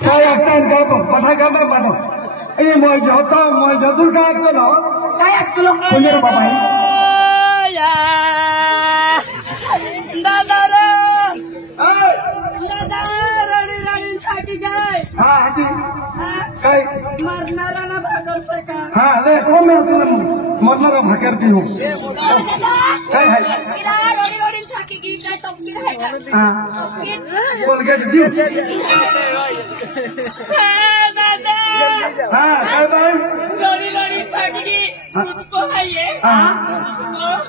Kaya kan kau pada kata pada. Ini mau jatuh kan tu no. Kaya tulong Punya bapak ini. ya. Dadara. Rani saki guys. हाँ जी कई मरनारा ना भागर सका हाँ ले तो मैं मरना का भाकर दी हूँ कई है रोड़ी सकी गीत है तो किधर है हाँ बोल के दी हाँ कई भाई रोड़ी सकी को है ये हाँ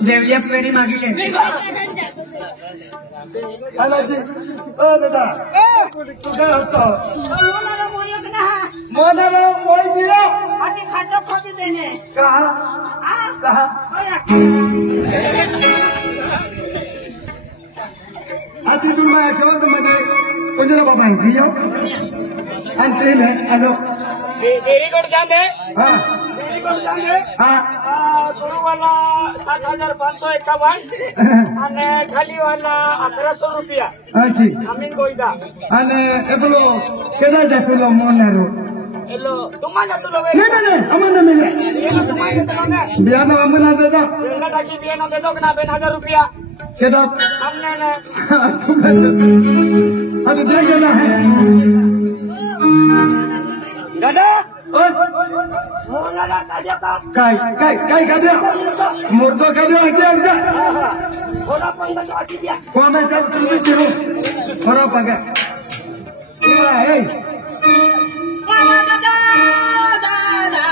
देवलिया पेरी मांगी ले हेलो जी ओ दादा तू क्या होता मोना लो मोई दिया अभी खाटो खोदी देने कहाँ कहाँ आज तुम मैं क्यों तुम मैं कुछ ना बाबा दियो अंतिम है हेलो देरी कोड जाने हाँ देरी कोड जाने हाँ गुरु वाला 7,551 અને ખાલી વાલા 1100 રૂપિયા अच्छी અમીન કોઈદા અને એપલો કેદા જપલો મોનેરો એલો તુમા જતો લોગે નહીં નહીં અમને મિલે એનો તુમા જતો લોગે બિયાનો અમને દેતો એના ટાકી બિયાનો દેતો કે ના 2000 રૂપિયા કેદા અમને ને અરે દે કેદા હે દાદા ઓય મોલા કાઢ્યા તા કાઈ કાઢ્યા મુર્દો કાઢ્યો હજી હજી થોડા પંદર કાઢી દયા કોમે ચાલ તું જીરો થોડા પગે એ મામા દાદા દાદા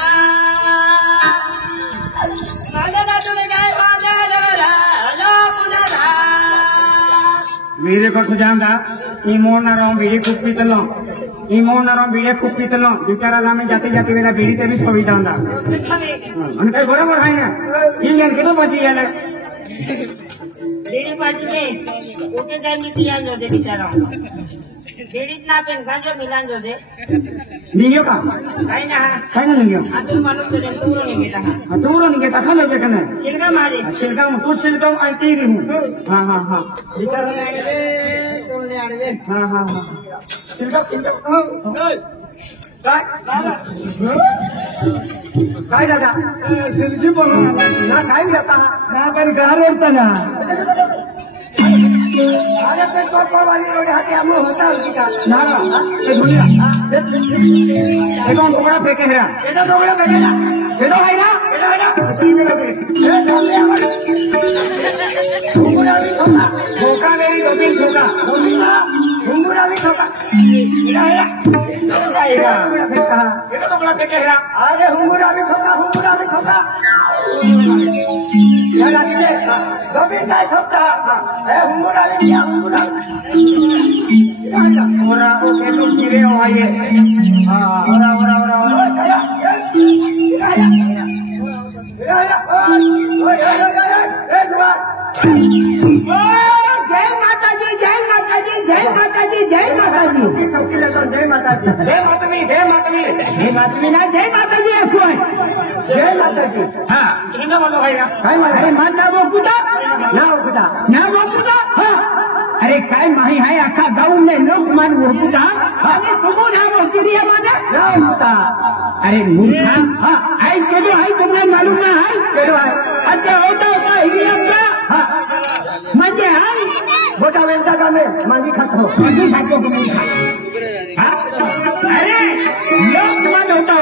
દાદા તુને ગાય માદા દાદા લો પુદાદા వీడి కొట్టు జాందా ఈ మోనారం వీడి కుప్పితలం ఈ మోనారం వీడే కుప్పితలం బిచారాలు ఆమె జాతి జాతి వేళ వీడితే బి సవితా ఉందా અને કઈ બરાબર થાય ને ઈ જન કેટલો બચી ગયા લેડી પાર્ટી ને ઓકે જાની પિયાન જો દે બિચારા લેડી ના પેન ગાંજો મિલાન જો દે નીગ્યો કા કાઈ ના કઈ ન નીગ્યો આતુર માનુસ છે તુરો ની બેટા આ તુરો નીગે તા ખાલો બેકને સિલગા મારી શિલગામ તું શિલગામ આઈ તીરી હું હા હા હા બિચારા ને આડવે તોને આડવે હા હા હા સિલગા काय दादा सिल्की बोलो ना काय जाता ना पण गार होता ना अरे पे कोपा वाली रोड हाथे हम होता उसी का ना ये दुनिया ये कौन टुकड़ा फेंके है ये तो टुकड़ा फेंकेगा ये तो है ना ठीक है ये सामने आवाज घुंगुरा भी ठोका ठोका मेरी दो तीन ठोका घुंगुरा भी ठोका ये तो टुकड़ा फेंके है अरे घुंगुरा भी ठोका यार आगे गोविंद का ठोका है घुंगुरा भी किया घुंगुरा ओरा ओके तुम जीवे हो आइए हां ओरा जय माता जी जय माता जी जय माता जी जय माता जी चौकी लेता जय माता जी जय माता जी जय माता जी जय माता जी ना जय माता जी कोण जय माता जी हां किंगा बोलो भाई ना काय अरे माता वो कुटा ना वो कुटा हां अरे काय माही है अख्खा गाव में लोक मान वो कुटा आणि सुगो ना वो किरिया माने ना होता अरे मूर्खा हां आई केडो आई तुमने मालूम ना है केडो है अच्छा होता हिरिया का हां म्हणजे हाय मोठा वेलता का में मांगी खातो मूर्खा हां अरे लोक मान होता